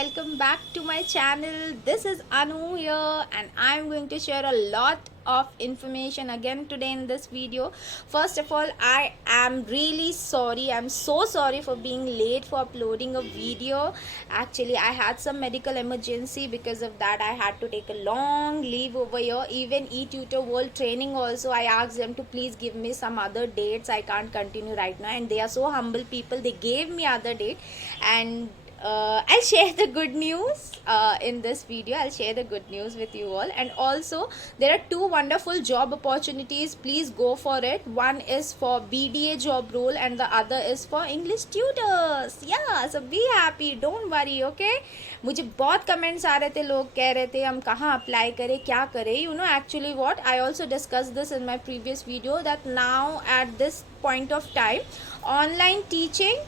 welcome back to my channel. This is Anu here and I'm going to share a lot of information again today in this video. First of all, I am really sorry. I'm so sorry for being late for uploading a video. Actually, I had some medical emergency. Because of that, I had to take a long leave over here. Even eTutor World training also, I asked them to please give me some other dates. I can't continue right now, and they are so humble people. They gave me other date, and I'll share the good news in this video. I'll share the good news with you all. And also, there are two wonderful job opportunities. Please go for it. One is for BDA job role and the other is for English tutors. Yeah, so be happy. Don't worry, okay? मुझे बहुत comments आ रहे थे, लोग कह रहे थे हम कहाँ अप्लाई करें, क्या करें. You know, actually what I also discussed this in my previous video, that now at this point of time, online teaching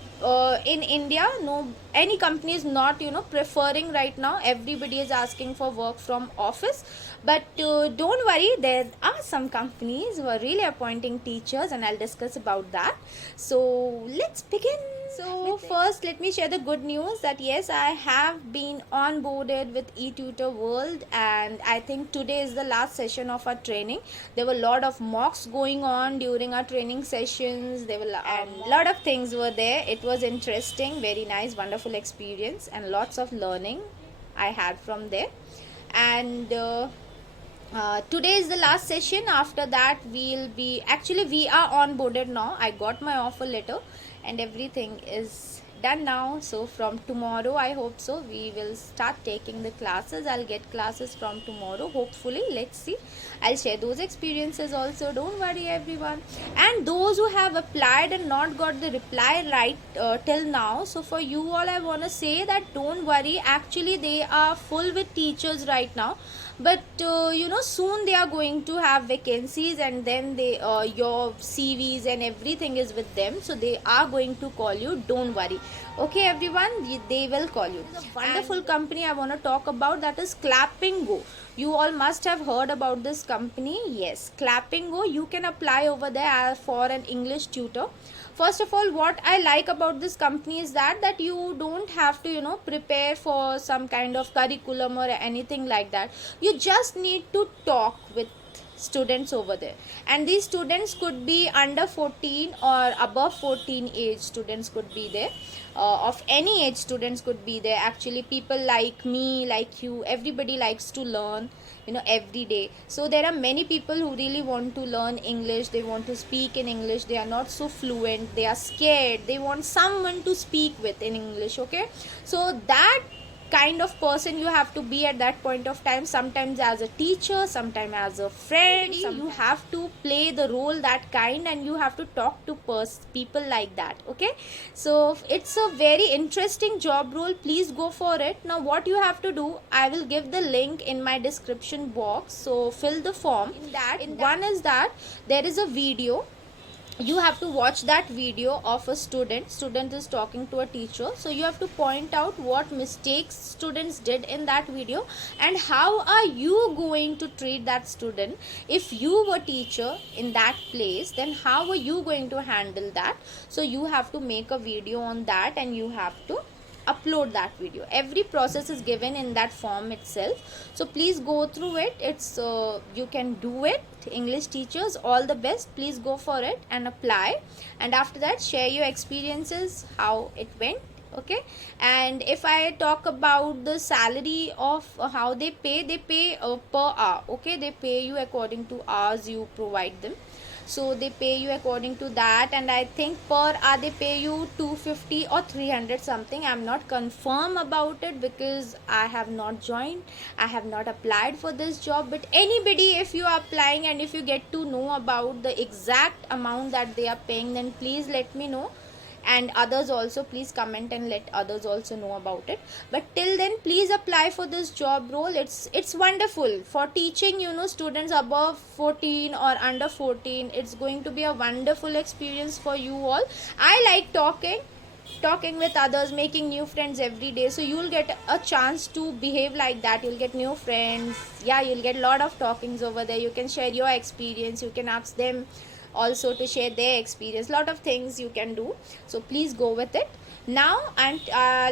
in India, no, any company is not preferring right now. Everybody is asking for work from office, but don't worry, there are some companies who are really appointing teachers, and I'll discuss about that. So let's begin. So first, let me share the good news that yes, I have been onboarded with eTutor World, and I think today is the last session of our training. There were a lot of mocks going on during our training sessions. There were and a lot of things were there. It was interesting, very nice, wonderful experience, and lots of learning I had from there. And today is the last session. After that, we are onboarded now. I got my offer letter and everything is done now. So from tomorrow, I hope so, we will start taking the classes. I'll get classes from tomorrow, hopefully. Let's see. I'll share those experiences also. Don't worry, everyone. And those who have applied and not got the reply right till now, so for you all, I want to say that don't worry. Actually, they are full with teachers right now, but soon they are going to have vacancies, and then they your CVs and everything is with them, so they are going to call you. Don't worry, okay everyone, they will call you. A wonderful company I want to talk about, that is Clapping Go. You all must have heard about this company. Yes, Clapping Go, you can apply over there for an English tutor. First of all, what I like about this company is that you don't have to prepare for some kind of curriculum or anything like that. You just need to talk with students over there, and these students could be under 14 or above 14 age. Students could be there, of any age students could be there. Actually, people like me, like you, everybody likes to learn every day. So there are many people who really want to learn English. They want to speak in English. They are not so fluent, they are scared, they want someone to speak with in English. Okay, so that kind of person you have to be at that point of time, sometimes as a teacher, sometimes as a friend. You have to play the role that kind, and you have to talk to people like that. Okay, so it's a very interesting job role. Please go for it. Now what you have to do, I will give the link in my description box, so fill the form. One is that there is a video. You have to watch that video of a student is talking to a teacher. So you have to point out what mistakes students did in that video, and how are you going to treat that student. If you were teacher in that place, then how are you going to handle that? So you have to make a video on that, and you have to upload that video. Every process is given in that form itself, so please go through it. It's you can do it. English teachers, all the best. Please go for it and apply, and after that share your experiences, how it went. Okay, and if I talk about the salary of how they pay per hour. Okay, they pay you according to hours you provide them. So they pay you according to that, and I think per hour they pay you 250 or 300 something. I'm not confirm about it because I have not joined, I have not applied for this job. But anybody, if you are applying and if you get to know about the exact amount that they are paying, then please let me know, and others also, please comment and let others also know about it. But till then, please apply for this job role. It's wonderful for teaching students above 14 or under 14. It's going to be a wonderful experience for you all. I like talking with others, making new friends every day. So you'll get a chance to behave like that. You'll get new friends. Yeah, you'll get a lot of talkings over there. You can share your experience, you can ask them also to share their experience. Lot of things you can do, so please go with it now. And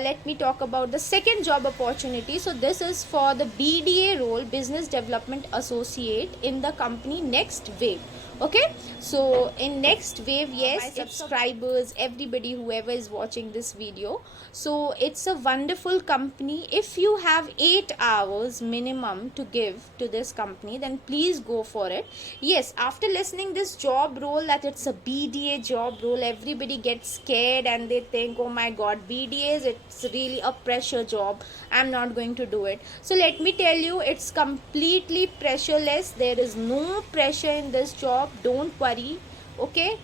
let me talk about the second job opportunity. So this is for the BDA role, Business Development Associate, in the company Next Wave. Okay, so in Next Wave, yes, my subscribers, everybody, whoever is watching this video, so it's a wonderful company. If you have 8 hours minimum to give to this company, then please go for it. Yes, after listening this job role, that it's a BDA job role, everybody gets scared and they think, oh my god, BDAs, it's really a pressure job, I'm not going to do it. So let me tell you, it's completely pressureless. There is no pressure in this job, don't worry. Okay,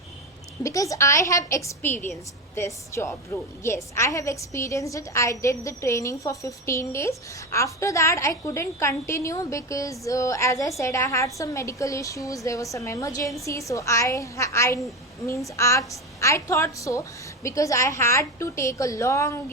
because I have experienced this job role. Yes, I have experienced it. I did the training for 15 days. After that I couldn't continue because as I said, I had some medical issues, there was some emergency. So I means asked, I thought so, because I had to take a long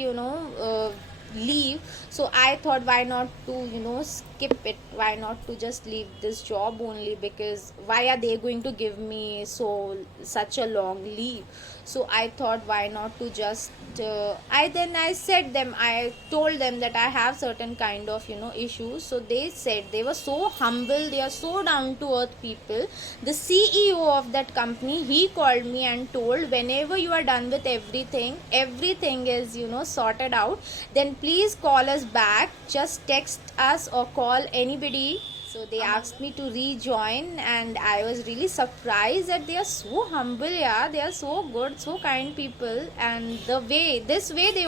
leave. So I thought, why not to skip it, why not to just leave this job only, because why are they going to give me such a long leave. So I thought, why not to just I told them that I have certain kind of issues. So they said, they were so humble, they are so down to earth people. The CEO of that company, he called me and told, whenever you are done with everything is sorted out, then please call us back, just text us or call anybody. So they asked me to rejoin, and I was really surprised that they are so humble. Yeah, they are so good, so kind people. And this way they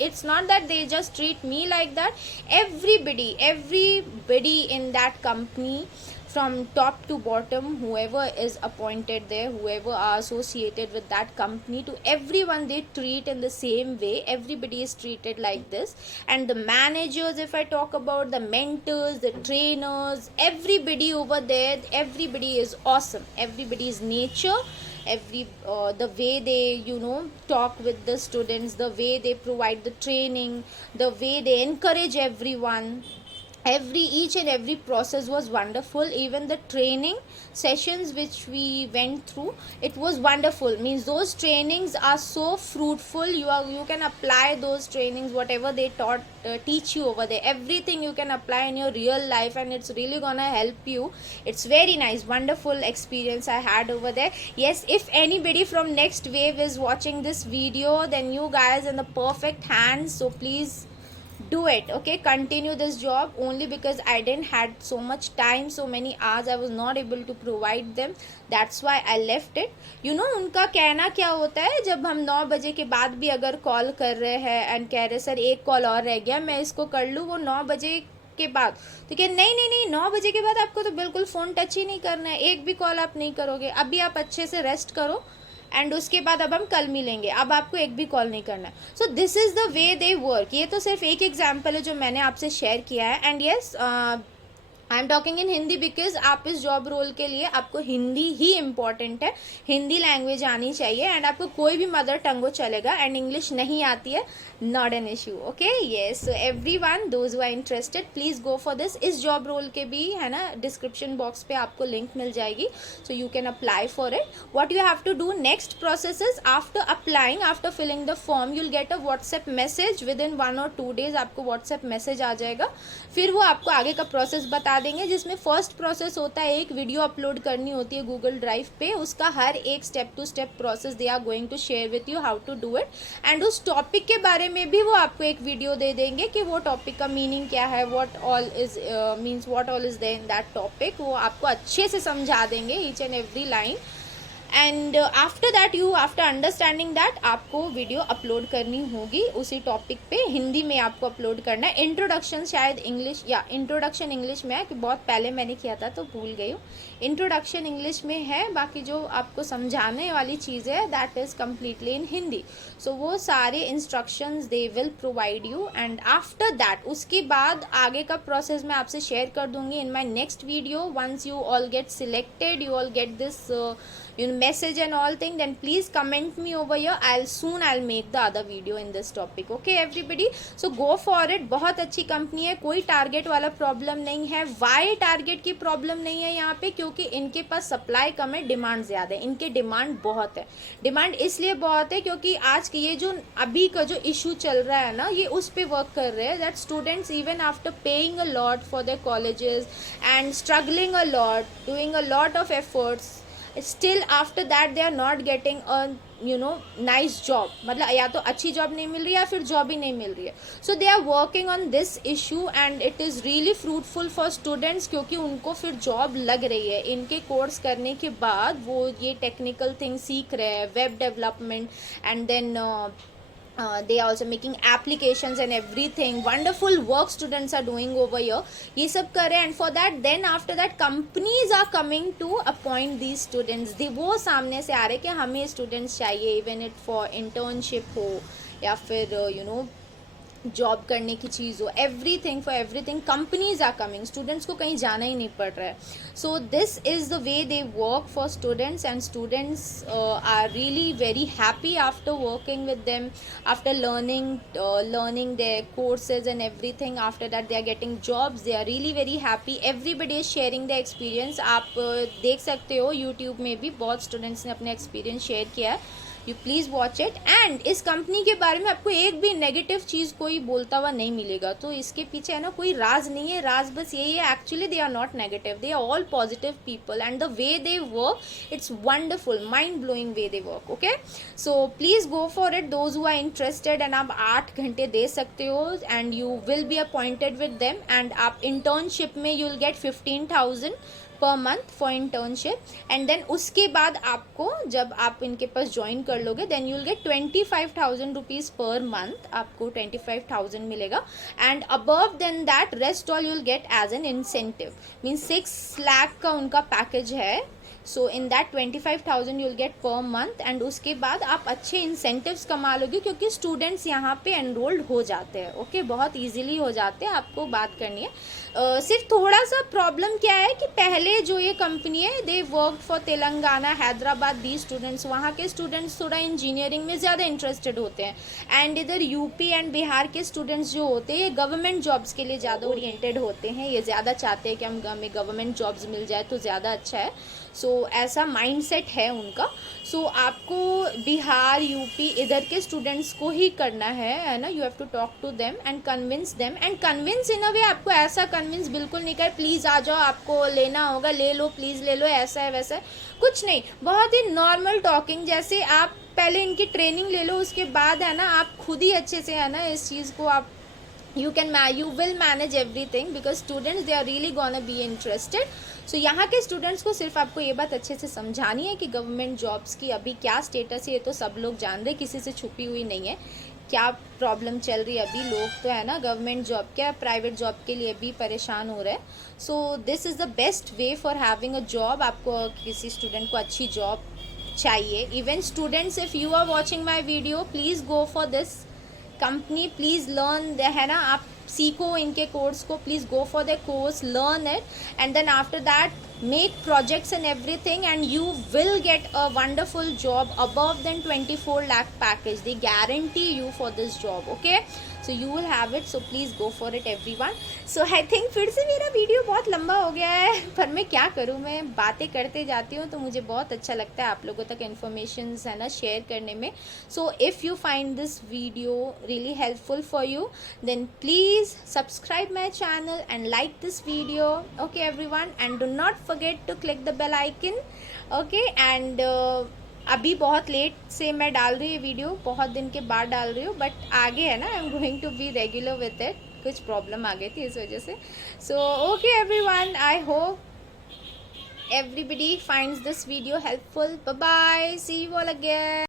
it's not that they just treat me like that. Everybody in that company, from top to bottom, whoever is appointed there, whoever are associated with that company, to everyone they treat in the same way. Everybody is treated like this. And the managers, if I talk about the mentors, the trainers, everybody over there, everybody is awesome. Everybody is nature. The way they talk with the students, the way they provide the training, the way they encourage everyone, each and every process was wonderful. Even the training sessions which we went through, it was wonderful. Means those trainings are so fruitful. You can apply those trainings, whatever they teach you over there, everything you can apply in your real life, and it's really gonna help you. It's very nice, wonderful experience I had over there. Yes, if anybody from Next Wave is watching this video, then you guys in the perfect hands. So please do it. Okay, continue this job. Only because I didn't had so much time, so many hours, I was not able to provide them, that's why I left it. उनका कहना क्या होता है, जब हम 9 बजे के बाद भी अगर कॉल कर रहे हैं एंड कह रहे सर एक कॉल और रह गया, मैं इसको कर लूँ वो 9 बजे के बाद, तो क्या नहीं 9 बजे के बाद आपको तो बिल्कुल फ़ोन टच ही नहीं करना है, एक भी कॉल आप नहीं करोगे, अभी आप अच्छे से रेस्ट करो एंड उसके बाद अब हम कल मिलेंगे, अब आपको एक भी कॉल नहीं करना है. So this is the way they work. ये तो सिर्फ एक एग्जाम्पल है जो मैंने आपसे शेयर किया है. And yes, I am talking in Hindi because आप इस जॉब रोल के लिए आपको हिंदी ही इम्पॉर्टेंट है, हिंदी लैंग्वेज आनी चाहिए. एंड आपको कोई भी मदर टंग हो चलेगा, एंड इंग्लिश नहीं आती है, not an issue. Okay, yes. So everyone those who are interested, please go for this. इस जॉब रोल के भी है ना, डिस्क्रिप्शन बॉक्स पे आपको लिंक मिल जाएगी, so you can apply for it. What you have to do next process is, after applying, after filling the form, you will get a WhatsApp message. With in 1 or 2 days आपको WhatsApp message आ जाएगा. फिर वो आपको आगे का process बता देंगे, जिसमें फर्स्ट प्रोसेस होता है एक वीडियो अपलोड करनी होती है गूगल ड्राइव पे. उसका हर एक step to step process they are going to share with you how to do it. And उस टॉपिक के बारे में भी वो आपको एक वीडियो दे देंगे कि वो टॉपिक का मीनिंग क्या है, what all is there in that topic. वो आपको अच्छे से समझा देंगे each and every line. And after that after understanding that, आपको वीडियो अपलोड करनी होगी उसी टॉपिक पे, हिंदी में आपको अपलोड करना है. इंट्रोडक्शन शायद इंग्लिश, या इंट्रोडक्शन इंग्लिश में है, कि बहुत पहले मैंने किया था तो भूल गई हूँ. इंट्रोडक्शन इंग्लिश में है, बाकी जो आपको समझाने वाली चीज़ है that is completely in Hindi. So वो सारे instructions they will provide you. And after that, उसके बाद आगे का प्रोसेस मैं आपसे शेयर कर दूंगी in my next video. Once you all get selected, you all get this message and all thing, then please comment me over here. I'll make the other video in this topic. Okay everybody, so go for it. बहुत अच्छी company है, कोई target वाला problem नहीं है. Y target की problem नहीं है यहाँ पे? क्योंकि इनके पास सप्लाई कम है, डिमांड ज़्यादा है. इनके डिमांड बहुत है. डिमांड इसलिए बहुत है क्योंकि आज की ये जो अभी का जो इशू चल रहा है ना, ये उस पे वर्क कर रहे हैं. That students even after paying a lot for their colleges and struggling a lot, doing a lot of efforts, still after that they are not getting a nice job. मतलब या तो अच्छी जॉब नहीं मिल रही है या फिर जॉब ही नहीं मिल रही है. So they are working on this issue and it is really fruitful for students, क्योंकि उनको फिर जॉब लग रही है. इनके कोर्स करने के बाद वो ये टेक्निकल थिंग सीख रहे हैं, web development, and then they are also making applications and everything. Wonderful work students are doing over here. ये सब कर रहे हैं, and for that then after that companies are coming to appoint these students. they वो सामने से आ रहे कि हमें students चाहिए, even it for internship हो या फिर जॉब करने की चीज़ हो, everything for everything companies are coming. Students को कहीं जाना ही नहीं पड़ रहा है. So this is the way they work for students, and students are really very happy after working with them, after learning their courses and everything. After that they are getting jobs, they are really very happy. Everybody is sharing their experience. आप देख सकते हो YouTube में भी बहुत students ने अपने experience share किया है. You please watch it. And इस कंपनी के बारे में आपको एक भी नेगेटिव चीज़ कोई बोलता हुआ नहीं मिलेगा. तो इसके पीछे है ना कोई राज नहीं है. राज बस यही है, actually they are not negative, they are all positive people, and the way they work, it's wonderful, mind blowing way they work. Okay, so please go for it those who are interested. And आप 8 घंटे दे सकते हो and you will be appointed with them. And आप internship में you will get 15,000 per month for internship. And then उसके बाद आपको जब आप इनके पास ज्वाइन कर लोगे, then you will get 25,000 rupees per month. आपको 25,000 मिलेगा. And above then that rest all you will get as an incentive. Means 6 lakh का उनका पैकेज है. So in that 25,000 you will get per month. And उसके बाद आप अच्छे इंसेंटिव्स कमा लोगे, क्योंकि स्टूडेंट्स यहाँ पे एनरोल्ड हो जाते हैं. ओके, बहुत इजीली हो जाते हैं. आपको बात करनी है. सिर्फ थोड़ा सा प्रॉब्लम क्या है कि पहले जो ये कंपनी है, दे work for Telangana, Hyderabad, the students. वहाँ के स्टूडेंट्स थोड़ा इंजीनियरिंग में ज़्यादा इंटरेस्टेड होते हैं. एंड इधर यूपी एंड बिहार के स्टूडेंट्स जो होते हैं, ये गवर्नमेंट जॉब्स के लिए ज़्यादा ओरिएंटेड होते हैं. ये ज़्यादा चाहते हैं कि हमें गवर्नमेंट जॉब्स मिल जाए तो ज़्यादा अच्छा है. सो ऐसा माइंडसेट है उनका. सो आपको बिहार, यूपी इधर के स्टूडेंट्स को ही करना है ना. You have to talk to them and convince them. And convince in a way, आपको ऐसा कन्विंस बिल्कुल नहीं कर प्लीज़ आ जाओ, आपको लेना होगा ले लो, प्लीज़ ले लो, ऐसा है वैसा है, कुछ नहीं. बहुत ही नॉर्मल टॉकिंग, जैसे आप पहले इनकी ट्रेनिंग ले लो, उसके बाद है ना आप खुद ही अच्छे से है ना इस चीज़ को आप you will manage everything, because students they are really gonna be interested. सो यहाँ के स्टूडेंट्स को सिर्फ आपको ये बात अच्छे से समझानी है कि गवर्नमेंट जॉब्स की अभी क्या स्टेटस है. ये तो सब लोग जान रहे, किसी से छुपी हुई नहीं है क्या प्रॉब्लम चल रही है. अभी लोग तो है ना गवर्नमेंट जॉब क्या प्राइवेट जॉब के लिए भी परेशान हो रहे हैं. So this is the best way for having a job. आपको किसी स्टूडेंट को अच्छी जॉब चाहिए. Even students, if you are watching my video, please go for this company. Please learn, है ना, आप सीखो इनके कोर्स को. Please go for the course, learn it, and then after that make projects and everything, and you will get a wonderful job above than 24 lakh package. They guarantee you for this job. Okay, so you will have it. So please go for it everyone. So I think फिर से मेरा video बहुत लंबा हो गया है, पर मैं क्या करूँ, मैं बातें करते जाती हूँ तो मुझे बहुत अच्छा लगता है आप लोगों तक इन्फॉर्मेशन है ना शेयर करने में. So if you find this video really helpful for you, then please subscribe my channel and like this video. Okay everyone, and do not forget to click the bell icon. Okay, and अभी बहुत late से मैं डाल रही हूँ video, बहुत दिन के बाद डाल रही हूँ, बट आगे है ना I am going to be regular with it. कुछ प्रॉब्लम आ गई थी इस वजह से. So okay everyone, I hope everybody finds this video helpful. Bye bye, see you all again.